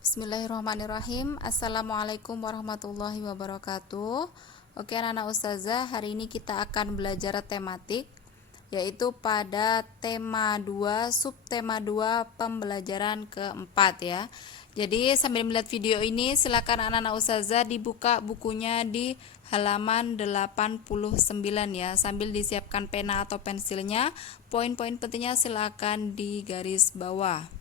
Bismillahirrahmanirrahim. Assalamualaikum warahmatullahi wabarakatuh. Oke anak-anak ustazah, hari ini kita akan belajar tematik, yaitu pada tema 2, subtema 2, pembelajaran keempat ya. Jadi sambil melihat video ini, silakan anak-anak ustazah dibuka bukunya di halaman 89 ya. Sambil disiapkan pena atau pensilnya, poin-poin pentingnya silakan di garis bawah.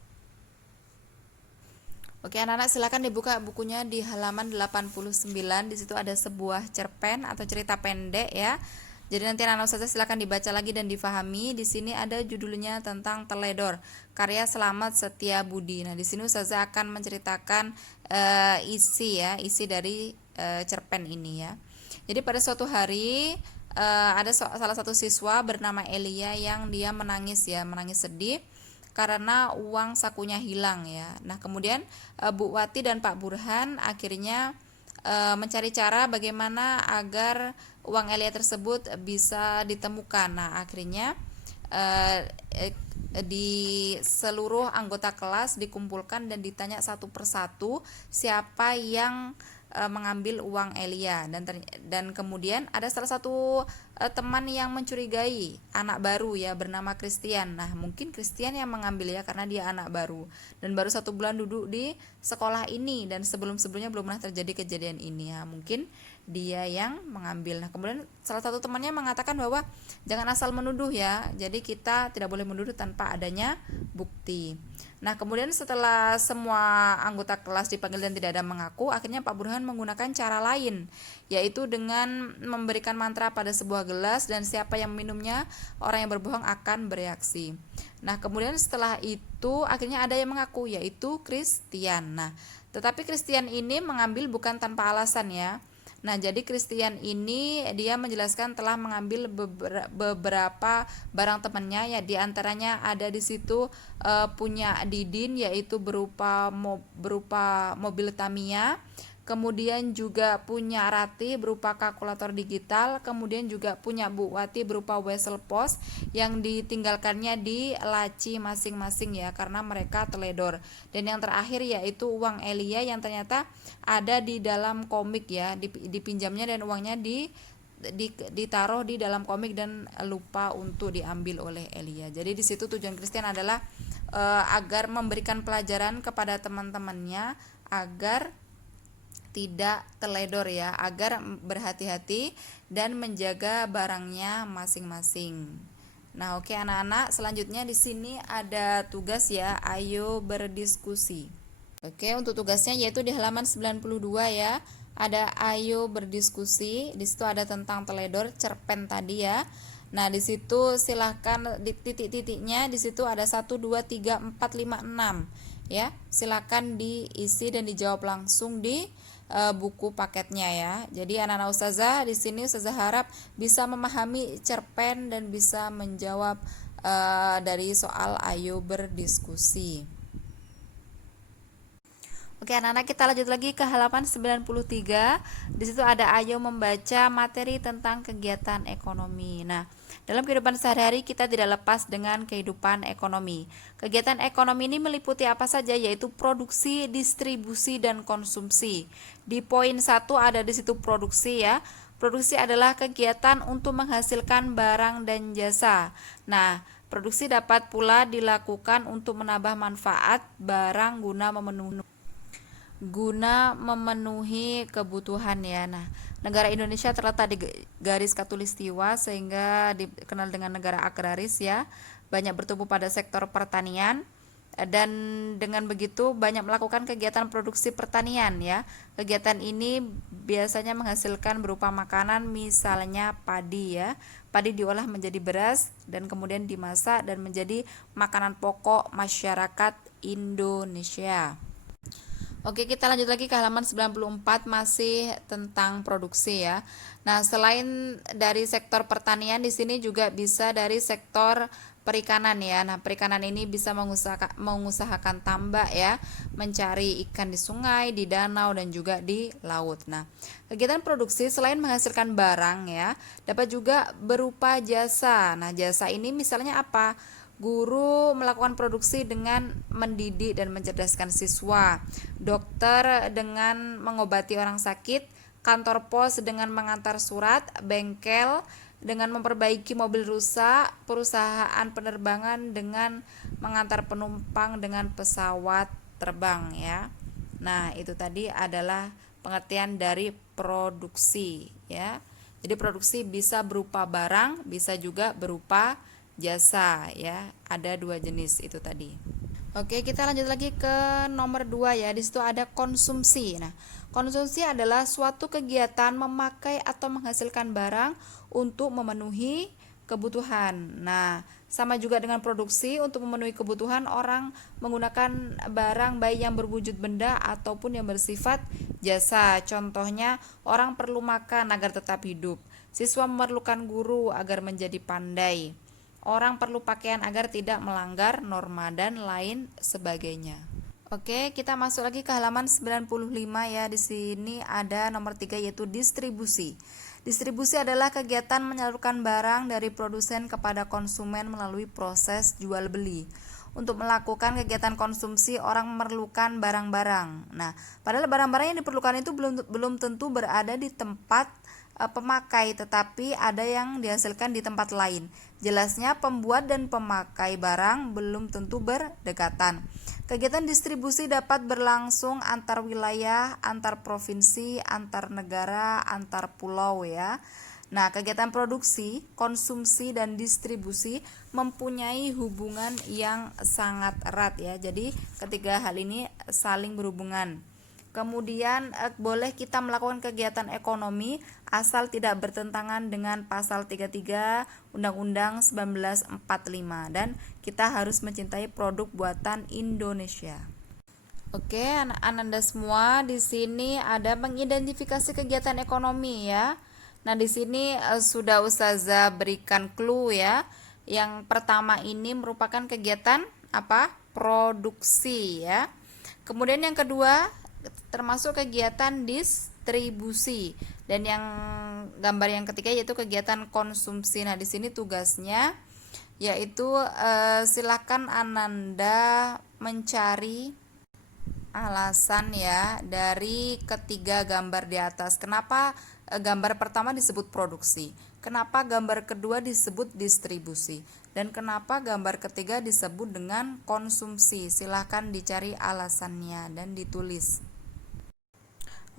Oke, anak-anak silakan dibuka bukunya di halaman 89. Di situ ada sebuah cerpen atau cerita pendek ya. Jadi nanti anak-anak ustazah silakan dibaca lagi dan difahami. Di sini ada judulnya tentang teledor, karya Selamat Setiabudi. Nah, di sini ustazah akan menceritakan isi dari cerpen ini ya. Jadi pada suatu hari ada salah satu siswa bernama Elia yang dia menangis sedih karena uang sakunya hilang ya. Nah, kemudian Bu Wati dan Pak Burhan akhirnya mencari cara bagaimana agar uang Elia tersebut bisa ditemukan. Nah, akhirnya di seluruh anggota kelas dikumpulkan dan ditanya satu persatu siapa yang mengambil uang Elia, dan kemudian ada salah satu teman yang mencurigai anak baru ya bernama Christian. Nah, mungkin Christian yang mengambil ya karena dia anak baru dan baru 1 bulan duduk di sekolah ini, dan sebelum-sebelumnya belum pernah terjadi kejadian ini ya, mungkin dia yang mengambil. Nah, kemudian salah satu temannya mengatakan bahwa jangan asal menuduh ya, jadi kita tidak boleh menuduh tanpa adanya bukti. Nah, kemudian setelah semua anggota kelas dipanggil dan tidak ada mengaku, akhirnya Pak Burhan menggunakan cara lain, yaitu dengan memberikan mantra pada sebuah gelas, dan siapa yang meminumnya, orang yang berbohong akan bereaksi. Nah, kemudian setelah itu akhirnya ada yang mengaku, yaitu Christian. Nah, tetapi Christian ini mengambil bukan tanpa alasan ya. Nah, jadi Christian ini dia menjelaskan telah mengambil beberapa barang temannya ya, diantaranya ada di situ punya Didin, yaitu berupa mobil Tamiya. Kemudian juga punya Rati berupa kalkulator digital, kemudian juga punya Bu Wati berupa wesel pos yang ditinggalkannya di laci masing-masing ya karena mereka teledor. Dan yang terakhir yaitu uang Elia yang ternyata ada di dalam komik ya, dipinjamnya dan uangnya ditaruh di dalam komik dan lupa untuk diambil oleh Elia. Jadi di situ tujuan Christian adalah agar memberikan pelajaran kepada teman-temannya agar tidak teledor ya, agar berhati-hati dan menjaga barangnya masing-masing. Nah, oke anak-anak, selanjutnya di sini ada tugas ya, ayo berdiskusi. Oke, untuk tugasnya yaitu di halaman 92 ya. Ada ayo berdiskusi. Di situ ada tentang teledor cerpen tadi ya. Nah, di situ silahkan di titik-titiknya di situ ada 1 2 3 4 5 6 ya. Silakan diisi dan dijawab langsung di buku paketnya ya. Jadi anak-anak ustazah di sini ustazah harap bisa memahami cerpen dan bisa menjawab dari soal ayo berdiskusi. Oke anak-anak, kita lanjut lagi ke halaman 93. Di situ ada ayo membaca materi tentang kegiatan ekonomi. Nah, dalam kehidupan sehari-hari kita tidak lepas dengan kehidupan ekonomi. Kegiatan ekonomi ini meliputi apa saja, yaitu produksi, distribusi, dan konsumsi. Di poin 1 ada di situ produksi ya. Produksi adalah kegiatan untuk menghasilkan barang dan jasa. Nah, produksi dapat pula dilakukan untuk menambah manfaat barang guna memenuhi kebutuhan ya. Nah, negara Indonesia terletak di garis khatulistiwa sehingga dikenal dengan negara agraris ya. Banyak bertumbuh pada sektor pertanian dan dengan begitu banyak melakukan kegiatan produksi pertanian ya. Kegiatan ini biasanya menghasilkan berupa makanan, misalnya padi ya. Padi diolah menjadi beras dan kemudian dimasak dan menjadi makanan pokok masyarakat Indonesia. Oke, kita lanjut lagi ke halaman 94, masih tentang produksi ya. Nah, selain dari sektor pertanian, di sini juga bisa dari sektor perikanan ya. Nah, perikanan ini bisa mengusahakan tambak ya, mencari ikan di sungai, di danau, dan juga di laut. Nah, kegiatan produksi selain menghasilkan barang ya, dapat juga berupa jasa. Nah, jasa ini misalnya apa? Guru melakukan produksi dengan mendidik dan mencerdaskan siswa. Dokter dengan mengobati orang sakit. Kantor pos dengan mengantar surat. Bengkel dengan memperbaiki mobil rusak. Perusahaan penerbangan dengan mengantar penumpang dengan pesawat terbang ya. Nah, itu tadi adalah pengertian dari produksi ya. Jadi produksi bisa berupa barang, bisa juga berupa jasa ya. Ada dua jenis itu tadi. Oke, kita lanjut lagi ke nomor 2 ya. Di situ ada konsumsi. Nah, konsumsi adalah suatu kegiatan memakai atau menghasilkan barang untuk memenuhi kebutuhan. Nah, sama juga dengan produksi, untuk memenuhi kebutuhan orang menggunakan barang baik yang berwujud benda ataupun yang bersifat jasa. Contohnya, orang perlu makan agar tetap hidup. Siswa memerlukan guru agar menjadi pandai. Orang perlu pakaian agar tidak melanggar norma dan lain sebagainya. Oke, kita masuk lagi ke halaman 95 ya. Di sini ada nomor 3 yaitu distribusi. Distribusi adalah kegiatan menyalurkan barang dari produsen kepada konsumen melalui proses jual beli. Untuk melakukan kegiatan konsumsi, orang memerlukan barang-barang. Nah, padahal barang-barang yang diperlukan itu belum tentu berada di tempat pemakai, tetapi ada yang dihasilkan di tempat lain. Jelasnya, pembuat dan pemakai barang belum tentu berdekatan. Kegiatan distribusi dapat berlangsung antar wilayah, antar provinsi, antar negara, antar pulau ya. Nah, kegiatan produksi, konsumsi, dan distribusi mempunyai hubungan yang sangat erat ya. Jadi, ketiga hal ini saling berhubungan. Kemudian boleh kita melakukan kegiatan ekonomi asal tidak bertentangan dengan pasal 33 Undang-Undang 1945 dan kita harus mencintai produk buatan Indonesia. Oke, anak-anak Anda semua, di sini ada mengidentifikasi kegiatan ekonomi ya. Nah, di sini sudah Ustazah berikan clue ya. Yang pertama ini merupakan kegiatan apa? Produksi ya. Kemudian yang kedua termasuk kegiatan distribusi, dan yang gambar yang ketiga yaitu kegiatan konsumsi. Nah, di sini tugasnya yaitu silakan Ananda mencari alasan ya dari ketiga gambar di atas. Kenapa gambar pertama disebut produksi? Kenapa gambar kedua disebut distribusi? Dan kenapa gambar ketiga disebut dengan konsumsi? Silahkan dicari alasannya dan ditulis.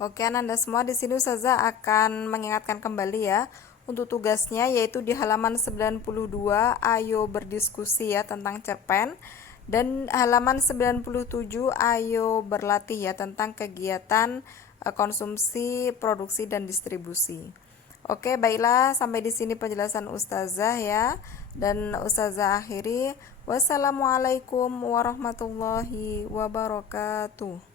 Oke, Anda semua, di sini Ustazah akan mengingatkan kembali ya untuk tugasnya, yaitu di halaman 92 ayo berdiskusi ya tentang cerpen, dan halaman 97 ayo berlatih ya tentang kegiatan konsumsi, produksi, dan distribusi. Oke, baiklah, sampai di sini penjelasan Ustazah ya, dan Ustazah akhiri. Wassalamualaikum warahmatullahi wabarakatuh.